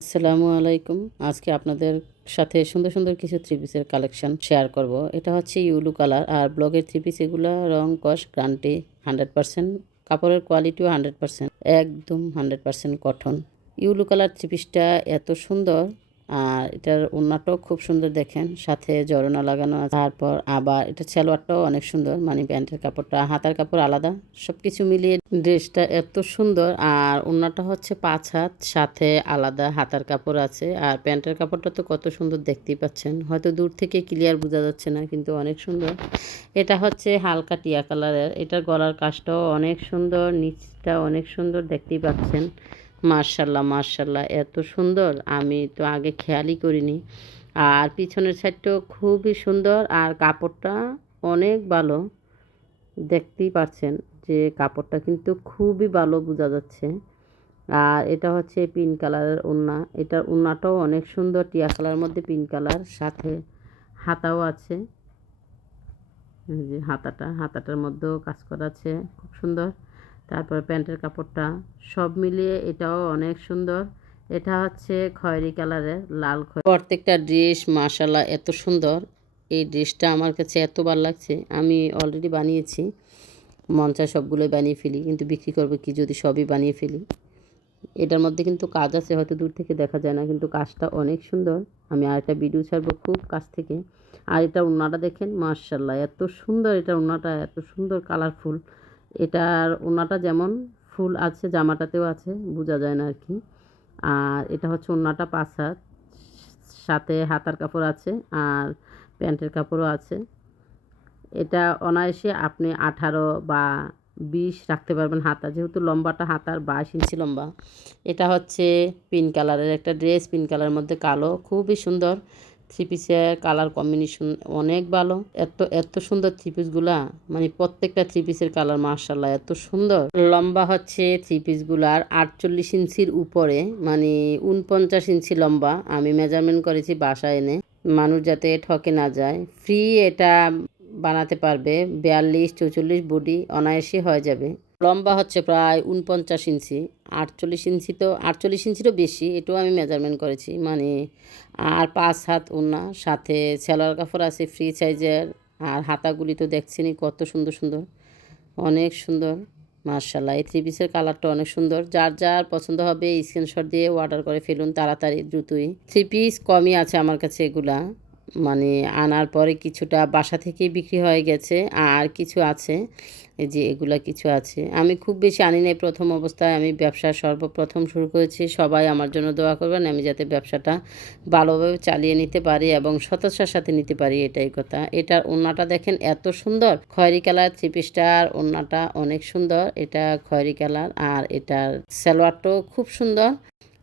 আসসালামু আলাইকুম। আজকে আপনাদের সাথে সুন্দর, সুন্দর কিছু থ্রি পিসের কালেকশন শেয়ার করব। এটা হচ্ছে ইউলু কালার আর ব্লগের থ্রি পিস এগুলা রং কস গ্যারান্টি 100%। কাপড়ের কোয়ালিটিও 100%, একদম 100% কটন। ইউলু কালার থ্রি পিসটা এত সুন্দর আর এটার ওড়নাটাও খুব সুন্দর দেখেন, সাথে জড়না লাগানো আছে। তারপর আবার এটা সালোয়ারটাও অনেক সুন্দর, মানে প্যান্টের কাপড়টা হাতার কাপড় আলাদা, সব কিছু মিলিয়ে ড্রেসটা এত সুন্দর। আর ওড়নাটা হচ্ছে 5 হাত, সাথে আলাদা হাতার কাপড় আছে। আর প্যান্টের কাপড়টা তো কত সুন্দর দেখতেই পাচ্ছেন, হয়তো দূর থেকে ক্লিয়ার বোঝা যাচ্ছে না কিন্তু অনেক সুন্দর। এটা হচ্ছে হালকা টিয়া কালারের, এটার গলার কাজটাও অনেক সুন্দর, নিচটা অনেক সুন্দর দেখতেই পাচ্ছেন। মার্শাল্লাহ মার্শাল্লাহ, এত সুন্দর আমি তো আগে খেয়ালই করিনি। আর পিছনের সাইডটাও খুবই সুন্দর আর কাপড়টা অনেক ভালো, দেখতেই পাচ্ছেন যে কাপড়টা কিন্তু খুবই ভালো বোঝা যাচ্ছে। আর এটা হচ্ছে পিঙ্ক কালারের ওড়না, এটার ওড়নাটাও অনেক সুন্দর, টিয়া কালারের মধ্যে পিঙ্ক কালার, সাথে হাতাও আছে। এই যে হাতাটার মধ্যেও কাজ করা আছে, খুব সুন্দর। তারপর প্যান্টের কাপড়টা সব মিলিয়ে এটাও অনেক সুন্দর। এটা হচ্ছে খয়েরি কালারের, লাল খয়েরি। প্রত্যেকটা ড্রেস মাশাআল্লাহ এত সুন্দর। এই ড্রেসটা আমার কাছে এত ভালো লাগছে, আমি অলরেডি বানিয়েছি, মন চায় সবগুলোই বানিয়ে ফেলি, কিন্তু বিক্রি করবো কি যদি সবই বানিয়ে ফেলি। এটার মধ্যে কিন্তু কাজ আছে, হয়তো দূর থেকে দেখা যায় না, কিন্তু কাজটা অনেক সুন্দর। আমি আরেকটা ভিডিও ছাড়বো খুব কাছ থেকে। আর এটা ওড়নাটা দেখেন, মাশাআল্লাহ এত সুন্দর, এটা ওড়নাটা এত সুন্দর কালারফুল। এটার ওড়নাটা যেমন ফুল আছে, জামাটাতেও আছে, বোঝা যায় না আর কি। আর এটা হচ্ছে ওড়নাটা 5 হাত, সাথে হাতার কাপড় আছে আর প্যান্টের কাপড়ও আছে। এটা অনায়াসে আপনি 18 বা 20 রাখতে পারবেন হাতা, যেহেতু লম্বাটা হাতার 22 ইঞ্চি লম্বা। এটা হচ্ছে পিঙ্ক কালারের একটা ড্রেস, পিঙ্ক কালারের মধ্যে কালো, খুবই সুন্দর। থ্রি পিসের কালার কম্বিনেশন অনেক ভালো। এত এত সুন্দর থ্রি পিসগুলা, মানে প্রত্যেকটা থ্রি পিসের কালার মাশাআল্লাহ এত সুন্দর। লম্বা হচ্ছে থ্রি পিসগুলার 48 ইঞ্চির উপরে, মানে 49 ইঞ্চি লম্বা। আমি মেজারমেন্ট করেছি বাসায় এনে, মানুষ যাতে ঠকে না যায়। ফ্রি এটা বানাতে পারবে, 42-44 বডি অনায়াসে হয়ে যাবে। লম্বা হচ্ছে প্রায় 49 ইঞ্চি, 48 ইঞ্চি তো 48 ইঞ্চিরও বেশি, এটাও আমি মেজারমেন্ট করেছি মানে। আর 5 হাত ওড়না, সাথে সেলোয়ার কাপড় আছে ফ্রি সাইজের। আর হাতাগুলি তো দেখছেনই কত সুন্দর সুন্দর, অনেক সুন্দর মার্শাল্লাহ। এই থ্রি পিসের কালারটা অনেক সুন্দর, যার যার পছন্দ হবে স্ক্রিনশট দিয়ে অর্ডার করে ফেলুন তাড়াতাড়ি দ্রুতই। থ্রি পিস কমই আছে আমার কাছে এগুলা, মানে আনার পরে কিছুটা বাসা থেকেই বিক্রি হয়ে গেছে, আর কিছু আছে, এই যে এগুলা কিছু আছে। আমি খুব বেশি আনি নাই, প্রথম অবস্থায় আমি ব্যবসা সর্বপ্রথম শুরু করেছি। সবাই আমার জন্য দোয়া করবেন, আমি যাতে ব্যবসাটা ভালোভাবে চালিয়ে নিতে পারি এবং সততার সাথে নিতে পারি, এটাই কথা। এটার ওড়নাটা দেখেন এত সুন্দর, খয়েরি কালার থ্রি পিসটার ওড়নাটা অনেক সুন্দর, এটা খয়েরি কালার। আর এটার সালোয়ারটাও খুব সুন্দর,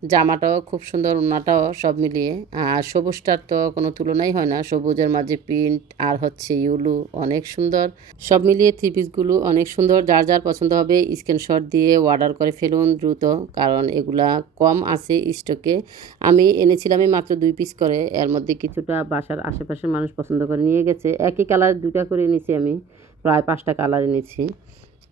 জামাটাও খুব সুন্দর, ওড়নাটাও, সব মিলিয়ে। আর সবুজটার তো কোনো তুলনাই হয় না, সবুজের মাঝে প্রিন্ট আর হচ্ছে ইউলু, অনেক সুন্দর। সব মিলিয়ে থ্রি পিসগুলো অনেক সুন্দর, যার যার পছন্দ হবে স্ক্রিনশট দিয়ে অর্ডার করে ফেলুন দ্রুত, কারণ এগুলা কম আছে স্টকে। আমি এনেছিলাম মাত্র 2 পিস করে, এর মধ্যে কিছুটা বাসার আশেপাশের মানুষ পছন্দ করে নিয়ে গেছে। একই কালার 2টা করে এনেছি আমি, প্রায় 5টা কালার এনেছি।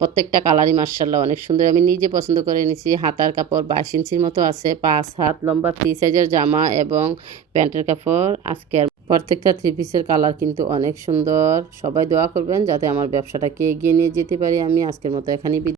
প্রত্যেকটা কালারই মার্শাল্লাহ অনেক সুন্দর, আমি নিজে পছন্দ করে নিয়েছি। হাতার কাপড় 22 ইঞ্চির মতো আছে, 5 হাত লম্বা ফ্রি সাইজের জামা এবং প্যান্টের কাপড়। আজকের প্রত্যেকটা থ্রি পিসের কালার কিন্তু অনেক সুন্দর। সবাই দোয়া করবেন যাতে আমার ব্যবসাটাকে এগিয়ে নিয়ে যেতে পারি। আমি আজকের মতো এখানেই